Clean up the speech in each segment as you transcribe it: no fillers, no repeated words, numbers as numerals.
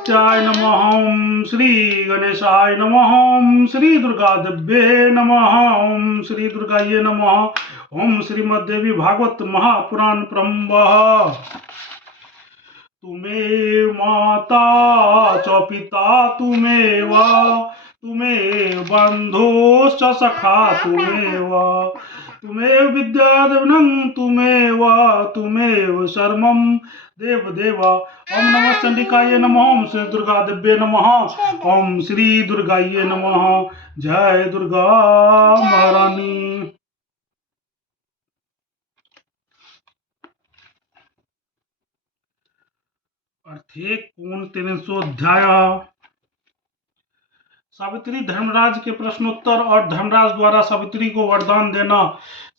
गणपत्याय नमः। ओम श्री गणेशाय नमः। ओम श्री दुर्गा देव्ये नमः। ओम श्री दुर्गाये नमः। ओम श्रीमद्देवी भागवत महापुराण प्रम्बः। तुमेव माता च पिता तुमेव, तुमेव बन्धुश्च सखा तुमेव, तुमेव विद्यादेवनं तुमेव, तुमेव सर्वं देवदेव। ओम नमः चंडिकाय नमः। ओम श्री दुर्गा देव्ये नमः। ओम श्री दुर्गाये नमः। जय दुर्गा महारानी। अर्थे पूर्ण 300 अध्याय। सावित्री धर्मराज के प्रश्नोत्तर और धर्मराज द्वारा सावित्री को वरदान देना।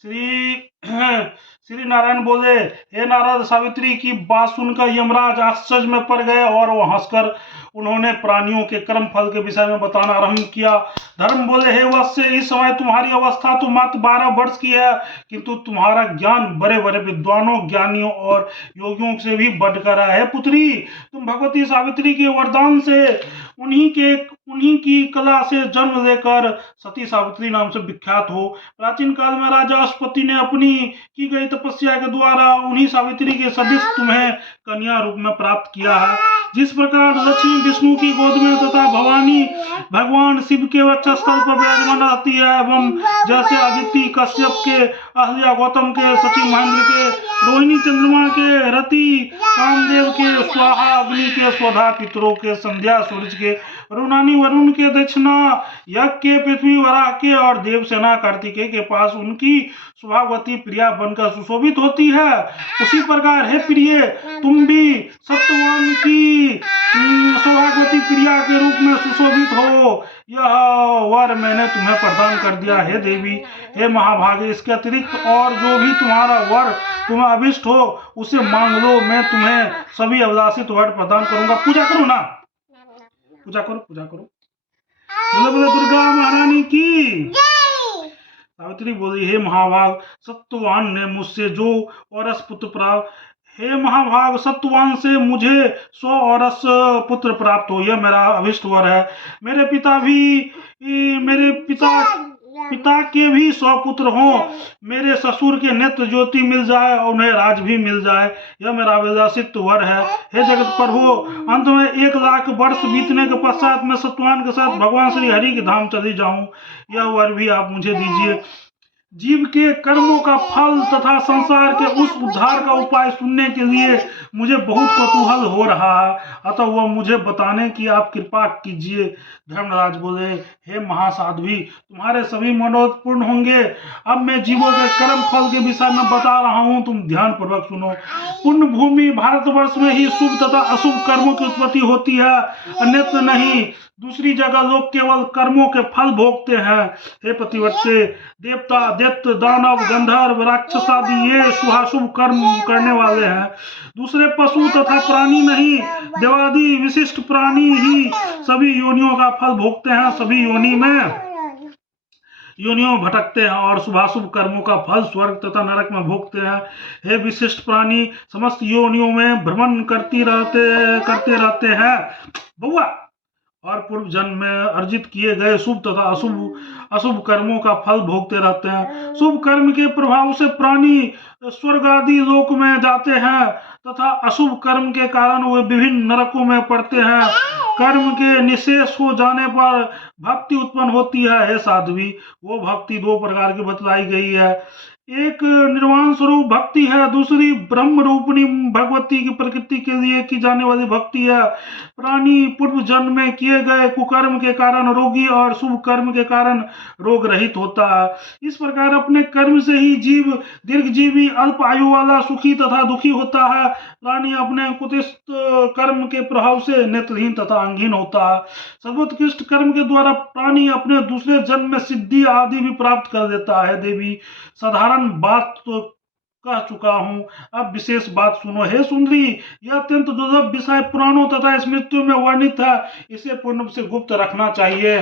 श्री नारायण बोले, हे नारद, सावित्री की बात सुनकर यमराज आश्चर्य में पड़ गए और वो हंसकर उन्होंने प्राणियों के कर्म फल के विषय में बताना आरंभ किया। धर्म बोले, हे वत्स, इस समय तुम्हारी अवस्था तो मात्र 12 वर्ष की है, किंतु तुम्हारा ज्ञान बड़े बड़े विद्वानों, ज्ञानियों और योगियों से भी बढ़कर है। पुत्री, तुम भगवती सावित्री के वरदान से उन्हीं की कला से जन्म लेकर सती सावित्री नाम से विख्यात हो। प्राचीन काल में राजा अश्वपति ने अपनी की गई तपस्या के द्वारा उन्हीं सावित्री के सदृश तुम्हें कन्या रूप में प्राप्त किया है। जिस प्रकार लक्ष्मी विष्णु की गोद में तथा भवानी भगवान शिव के वक्षस्थल पर विराजमान रहती है, एवं जैसे अदिति कश्यप के, अहल्या गौतम के, सची महेंद्र के, रोहिणी चंद्रमा के, रति कामदेव के, स्वाहा अग्नि के, स्वधा पितरों के, संध्या सूरज के, रुणानी वरुण के, दक्षिणा यज्ञ के, पृथ्वी वराह के और देवसेना कार्तिकेय के पास उनकी स्वभावती प्रिया बनकर सुशोभित होती है, उसी प्रकार हे प्रिय, तुम भी सत्यवान की स्वभावती प्रिया के रूप में सुशोभित हो। यह वर मैंने तुम्हें प्रदान कर दिया। हे देवी, हे महाभागे, इसके अतिरिक्त और जो भी तुम्हारा वर तुम्हें अभिष्ट हो उसे मांग लो, मैं तुम्हें सभी अभिलाषित वर प्रदान करूंगा। पूजा करो ना, पूजा करो, पूजा करो। बोले बोले दुर्गा महारानी की। सावित्री बोली, हे महाभाग, सत्यवान ने मुझसे जो औरस पुत्र प्राप्त, हे महाभाग, सत्यवान से मुझे 100 औरस पुत्र प्राप्त हो, यह मेरा अभिष्ट वर है। मेरे पिता के भी 100 पुत्र हों, मेरे ससुर के नेत्र ज्योति मिल जाए और उन्हें राज भी मिल जाए, यह मेरा अभिलाषित वर है। हे जगत प्रभु, अंत में 1 लाख वर्ष बीतने के पश्चात मैं सत्यवान के साथ भगवान श्री हरि के धाम चली जाऊं, यह वर भी आप मुझे दीजिए। जीव के कर्मों का फल तथा संसार के उस उद्धार का उपाय सुनने के लिए मुझे बहुत कौतूहल हो रहा है, अतः वह मुझे बताने की आप कृपा कीजिए। धर्मराज बोले, हे महासाध्वी, तुम्हारे सभी मनोरथ पूर्ण होंगे। अब मैं जीवों के कर्म फल के विषय में बता रहा हूँ, तुम ध्यान पूर्वक सुनो। पुण्य भूमि भारतवर्ष में ही शुभ तथा अशुभ कर्मों की उत्पत्ति होती है, अन्यत्र नहीं। दूसरी जगह लोग केवल कर्मों के फल भोगते हैं। हे पतिव्रते, देवता, दैत्य, दानव, गंधर्व, राक्षस आदि ये शुभाशुभ कर्म करने वाले हैं। दूसरे पशु तथा प्राणी नहीं, देवादि विशिष्ट प्राणी ही सभी योनियों का फल भोगते हैं, सभी योनियों में भटकते हैं और शुभाशुभ कर्मों का फल स्वर्ग तथा नरक में भोगते हैं। हे विशिष्ट प्राणी, समस्त योनियों में भ्रमण करते रहते हैं बउआ, और पूर्व जन्म में अर्जित किए गए शुभ तथा अशुभ कर्मों का फल भोगते रहते हैं। शुभ कर्म के प्रभाव से प्राणी स्वर्ग आदि लोक में जाते हैं तथा अशुभ कर्म के कारण वे विभिन्न नरकों में पड़ते हैं। कर्म के निशेष हो जाने पर भक्ति उत्पन्न होती है। हे साध्वी, वो भक्ति 2 प्रकार की बतलाई गई है। एक निर्वाण स्वरूप भक्ति है, दूसरी ब्रह्म रूपिणी भगवती की प्रकृति के लिए की जाने वाली भक्ति है। प्राणी पूर्व जन्म में किए गए कुकर्म के कारण रोगी और शुभ कर्म के कारण रोग रहित होता है। इस प्रकार अपने कर्म से ही जीव दीर्घजीवी, अल्प आयु वाला, सुखी तथा दुखी होता है। प्राणी अपने कुत्सित कर्म के प्रभाव से नेत्रहीन तथा अंगहीन होता है। सर्वोत्कृष्ट कर्म के द्वारा प्राणी अपने दूसरे जन्म में सिद्धि आदि भी प्राप्त कर लेता है। देवी, साधारण बात तो कह चुका हूँ, अब विशेष बात सुनो। हे सुंदरी, यह अत्यंत दुर्लभ विषय पुराणों तथा स्मृतियों में वर्णित है, इसे पूर्ण रूप से गुप्त रखना चाहिए।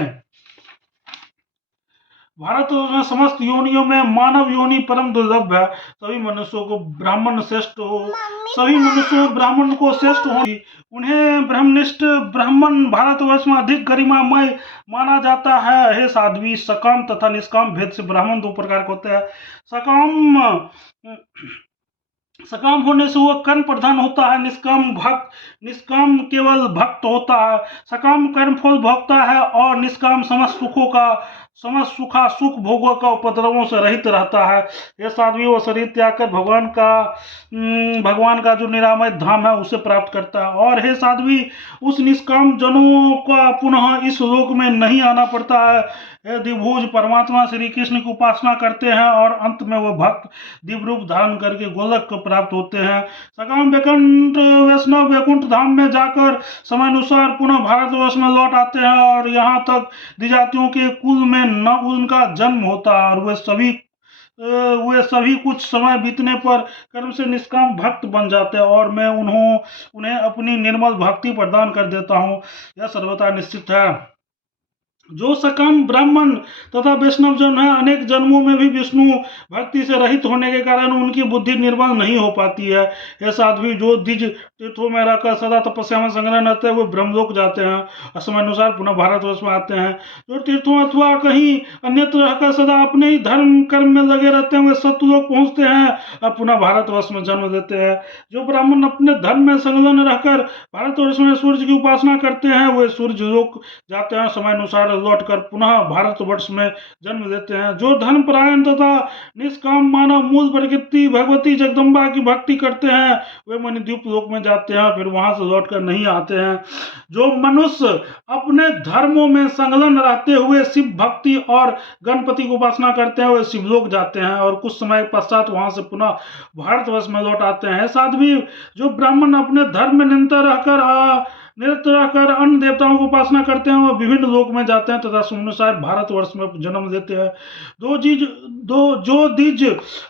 भारत में समस्त योनियों में मानव योनि परम दुर्लभ है। सभी मनुष्यों को ब्राह्मण श्रेष्ठ हो, सभी मनुष्यों ब्राह्मण को श्रेष्ठ हो, उन्हें ब्रह्मनिष्ठ ब्राह्मण भारतवर्ष में अधिक गरिमामय माना जाता है। हे साध्वी, सकाम तथा निष्काम भेद से ब्राह्मण दो प्रकार के होते हैं। सकाम सकाम होने से वह कर्म प्रधान होता है, निष्काम केवल भक्त होता है। सकाम कर्म फल भोगता है और निष्काम समस्त सुख भोगों का उपद्रवों से रहित रहता है। यह साध्वी वो शरीर त्याग कर भगवान का जो निरामय धाम है उसे प्राप्त करता है। और हे साध्वी, उस निष्काम जनों का पुनः इस लोक में नहीं आना पड़ता है। हे द्विभुज परमात्मा श्री कृष्ण की उपासना करते हैं और अंत में वो भक्त दिव्य रूप धारण करके गोलक को प्राप्त होते हैं। सकाम वैष्णव वैकुंठ धाम में जाकर समयानुसार पुनः भारतवर्ष में लौट आते हैं और यहाँ तक द्विजातियों के कुल में न उनका जन्म होता है और वे सभी कुछ समय बीतने पर कर्म से निष्काम भक्त बन जाते हैं और मैं उन्हें अपनी निर्मल भक्ति प्रदान कर देता हूँ। यह सर्वथा निश्चित है। जो सकाम ब्राह्मण तथा वैष्णव जन है, अनेक जन्मों में भी विष्णु भक्ति से रहित होने के कारण उनकी बुद्धि निर्मल नहीं हो पाती है। ये साध्वी जो द्विज तीर्थों में रहकर सदा तपस्या में संग्रह रहते हैं वो ब्रह्मलोक जाते हैं और समय अनुसार पुनः भारतवर्ष में आते हैं। जो तीर्थों अथवा कहीं अन्यत्र रहकर सदा अपने ही धर्म कर्म में लगे रहते हैं वे सत्यलोक पहुंचते हैं और पुनः भारतवर्ष में जन्म लेते हैं। जो ब्राह्मण अपने धर्म में संलग्न रहकर भारतवर्ष में सूर्य की उपासना करते हैं वे सूर्य लोक जाते हैं, समय अनुसार लौटकर पुनः भारतवर्ष में जन्म लेते हैं। जो धर्मपरायण तथा निष्काम मानव मूल प्रकृति भगवती जगदम्बा की भक्ति करते हैं वे मणिद्वीप लोक में जाते हैं, फिर वहां से लौटकर नहीं आते हैं। जो मनुष्य अपने धर्मों में संलग्न रहते हुए शिव भक्ति और गणपति की उपासना करते हैं वे शिवलोक जाते हैं और कुछ समय पश्चात वहां से पुनः भारतवर्ष में लौट आते हैं। साध्वी, जो ब्राह्मण अपने धर्म में निरत रहकर अन्य देवताओं की उपासना करते हैं वह विभिन्न लोक में जाते हैं तथा अनुसार भारतवर्ष में जन्म लेते हैं। जो द्विज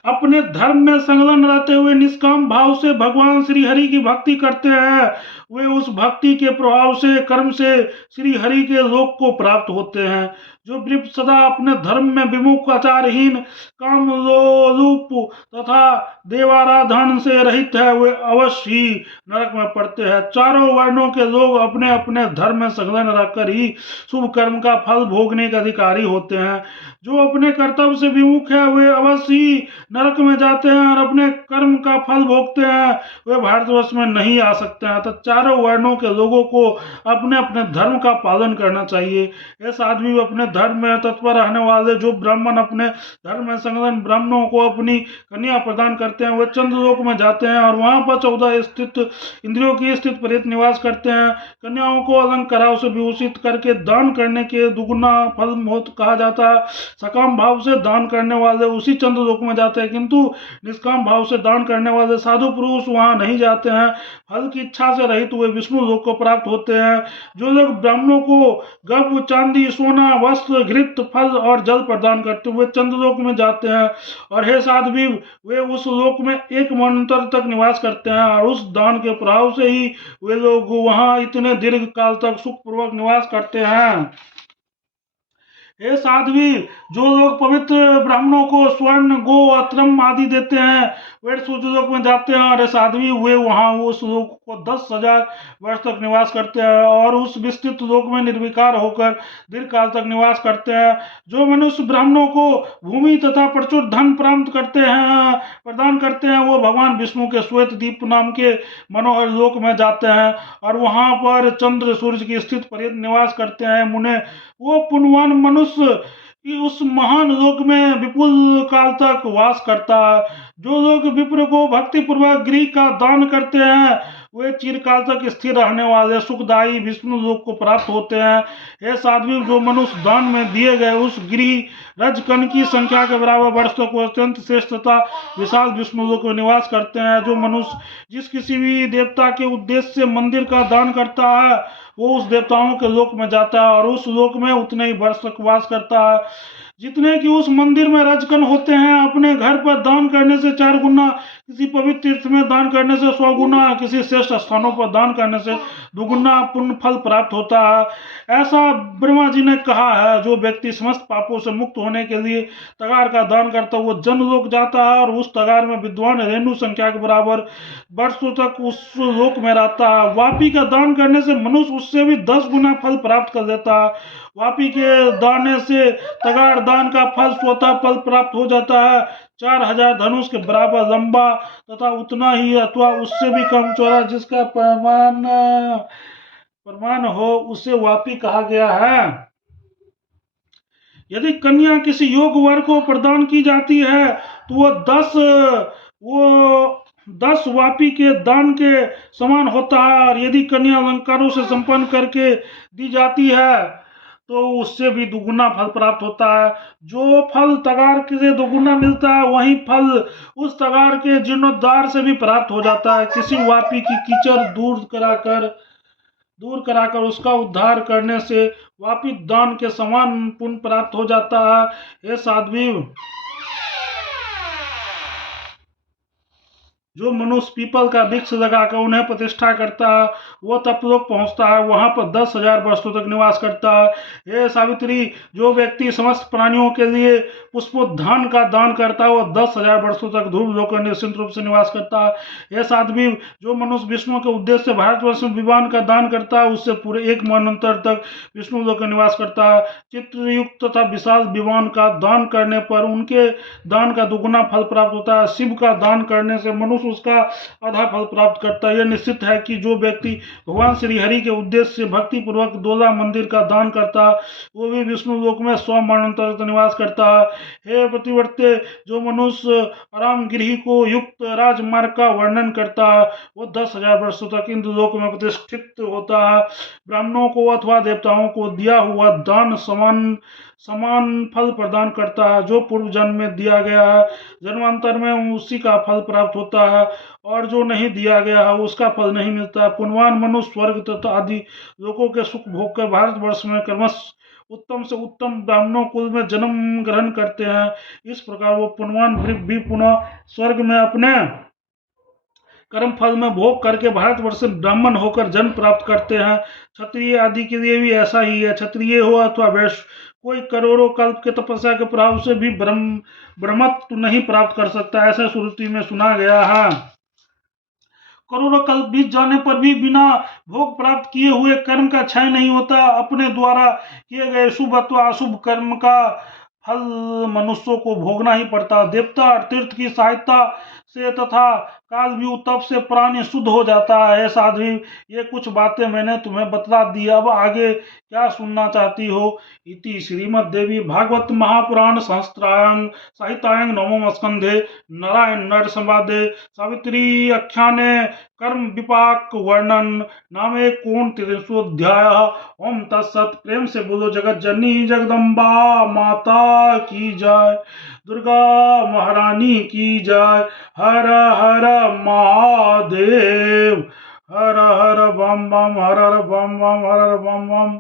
अपने धर्म में संलग्न रहते हुए निष्काम भाव से भगवान श्री हरि की भक्ति करते हैं वे उस भक्ति के प्रभाव से कर्म से श्री हरि के लोक को प्राप्त होते हैं। जो वृप सदा अपने धर्म में विमुख आचारहीन काम लोलुप तथा देवाराधन से रहित है वे अवश्य ही नरक में पड़ते हैं। चारों वर्णों के लोग अपने अपने धर्म में संलग्न रहकर ही शुभ कर्म का फल भोगने के अधिकारी होते हैं। जो अपने कर्तव्य से विमुख है वे अवश्य ही नरक में जाते हैं और अपने कर्म का फल भोगते हैं वे भारतवर्ष में नहीं आ सकते हैं। तो चारों वर्णों के लोगों को अपने अपने धर्म का पालन करना चाहिए। ऐसा आदमी अपने धर्म में तत्पर रहने वाले जो ब्राह्मण अपने धर्म में संलग्न ब्राह्मणों को अपनी कन्या प्रदान करते हैं वे चंद्रलोक में जाते हैं और वहां पर 14 स्थित इंद्रियों की स्थित प्रेत निवास करते हैं। कन्याओं को अलंकारों से विभूषित करके दान करने के दुगुना फल कहा जाता है। सकाम भाव से दान करने वाले उसी चंद्रलोक में जाते हैं किंतु निष्काम भाव से दान करने वाले साधु पुरुष वहां नहीं जाते हैं। फल की इच्छा से रहित हुए विष्णु लोक को प्राप्त होते हैं। जो लोग ब्राह्मणों को गर्भ चांदी सोना वस्त्र घृत फल और जल प्रदान करते हुए चंद्रलोक में जाते हैं और हे साध्वी वे उस लोक में एक मन्वंतर तक निवास करते हैं और उस दान के प्रभाव से ही वे लोग वहां इतने दीर्घ काल तक सुखपूर्वक निवास करते हैं। हे साध्वी, जो लोग पवित्र ब्राह्मणों को स्वर्ण गो अत्रम आदि देते हैं वे सूर्यलोक में जाते हैं और साध्वी वे वहां उस लोक को 10,000 वर्ष तक निवास करते हैं और उस विस्तृत लोक में निर्विकार होकर दीर्घ काल तक निवास करते हैं। जो मनुष्य ब्राह्मणों को भूमि तथा प्रचुर धन प्रदान करते हैं वो भगवान विष्णु के श्वेत दीप नाम के मनोहर लोक में जाते हैं और वहां पर चंद्र सूर्य की स्थित पर्यंत निवास करते हैं। मुने वो पुण्यवान मनुष्य कि उस महान लोक में विपुल काल तक वास करता है। जो लोग विप्र को भक्ति पूर्वक गृह का दान करते हैं वे चिरकाल तक स्थिर रहने वाले सुखदायी विष्णु लोक को प्राप्त होते हैं। हे साध्वी, जो मनुष्य दान में दिए गए उस गृह रजकन की संख्या के बराबर वर्ष तक अत्यंत श्रेष्ठ तथा विशाल विष्णु लोक में निवास करते हैं। जो मनुष्य जिस किसी भी देवता के उद्देश्य से मंदिर का दान करता है वो उस देवताओं के लोक में जाता है और उस लोक में उतने ही वर्ष तक वास करता है जितने कि उस मंदिर में रजकन होते हैं। अपने घर पर दान करने से 4 गुना किसी पवित्र तीर्थ में दान करने से 100 गुना, किसी श्रेष्ठ स्थानों पर दान करने से दुगुना पुण्य फल प्राप्त होता है। ऐसा ब्रह्मा जी ने कहा है। जो व्यक्ति समस्त पापों से मुक्त होने के लिए तगार का दान करता है, वो जनलोक जाता है और उस तगार में विद्वान रेणु संख्या के बराबर वर्षों तक उस लोक में रहता है। वापी का दान करने से मनुष्य उससे भी 10 गुना फल प्राप्त कर लेता है। वापी के दाने से तगार दान का फल स्वतः फल प्राप्त हो जाता है। 4000 धनुष के बराबर लंबा तथा उतना ही अथवा उससे भी कम चौड़ा जिसका प्रमाण हो उसे वापी कहा गया है। यदि कन्या किसी योग वर को प्रदान की जाती है तो वो 10 वापी के दान के समान होता है। और यदि कन्या अलंकारों से संपन्न करके दी जाती है तो उससे भी दुगुना फल प्राप्त होता है। जो फल तगार से दुगुना मिलता है वही फल उस तगार के जीर्णोद्धार से भी प्राप्त हो जाता है। किसी वापी की कीचड़ दूर कराकर उसका उद्धार करने से वापी दान के समान पुण्य प्राप्त हो जाता है। हे साध्वी, जो मनुष्य पीपल का वृक्ष लगाकर उन्हें प्रतिष्ठा करता है वो तपलोक पहुंचता है, वहां पर 10,000 वर्षों तक निवास करता है। हे सावित्री, जो व्यक्ति समस्त प्राणियों के लिए पुष्पोद्यान का दान करता है वो 10,000 वर्षों तक ध्रुव लोक में निश्चिंत रूप से निवास करता है। हे साध्वी, जो मनुष्य विष्णु के उद्देश्य से भारतवर्ष में विमान का दान करता है उससे पूरे 1 मन्वंतर तक विष्णु लोक में निवास करता है। चित्रयुक्त तथा विशाल विमान का दान करने पर उनके दान का दुगुना फल प्राप्त होता है। शिव का दान करने से मनुष्य उसका आधा फल प्राप्त करता है। यह निश्चित है कि जो व्यक्ति भगवान श्री हरि के उद्देश्य से भक्ति पूर्वक दोला मंदिर का दान करता है वो भी विष्णु लोक में 100 मन्वंतर निवास करता है। हे प्रतिवर्ते, जो मनुष्य आराम गृह को युक्त राजमार्ग का वर्णन करता है वो 10,000 वर्षों तक इंद्र लोक में प्रतिष्ठित होता है। ब्राह्मणों को अथवा देवताओं को दिया हुआ दान समान फल प्रदान करता है। जो पूर्व जन्म में दिया गया है जन्मांतर में उसी का फल प्राप्त होता है और जो नहीं दिया गया है उसका फल नहीं मिलता है। पुण्यवान मनुष्य स्वर्ग तथा आदि लोगों के सुख भोग कर भारतवर्ष में क्रमश उत्तम से उत्तम ब्राह्मणों कुल में जन्म ग्रहण करते हैं। इस प्रकार वो पुण्यवान भी पुनः स्वर्ग में अपने कर्म फल में भोग करके भारतवर्ष से ब्राह्मण होकर जन्म प्राप्त करते हैं। क्षत्रिय आदि के लिए भी ऐसा ही है। क्षत्रिय हो अथवा वैश्य, कोई करोड़ों कल्प के तपस्या के प्रभाव से भी ब्रह्मत्व नहीं प्राप्त कर सकता, ऐसा श्रुति में सुना गया है। करोड़ों कल्प बीत जाने पर भी बिना भोग प्राप्त किए हुए कर्म का क्षय नहीं होता। अपने द्वारा किए गए शुभ अथवा अशुभ कर्म का फल मनुष्यों को भोगना ही पड़ता। देवता और तीर्थ की सहायता से तथा काल भी तप से प्राणी शुद्ध हो जाता है। साध्वी, ये कुछ बातें मैंने तुम्हें बतला दी, अब आगे क्या सुनना चाहती हो? इति श्रीमद्देवी भागवत महापुराण सहस्त्रायण साहित्यायन नवम स्कंधे नारायण नर संवादे सावित्री आख्याने कर्म विपाक वर्णन नामे कोण 300 ओम तत्सत। प्रेम से बोलो जगत जननी जगदम्बा माता की जय, दुर्गा महारानी की जय। हर हर महादेव, हर हर बम बम, हर हर बम बम, हर हर बम बम।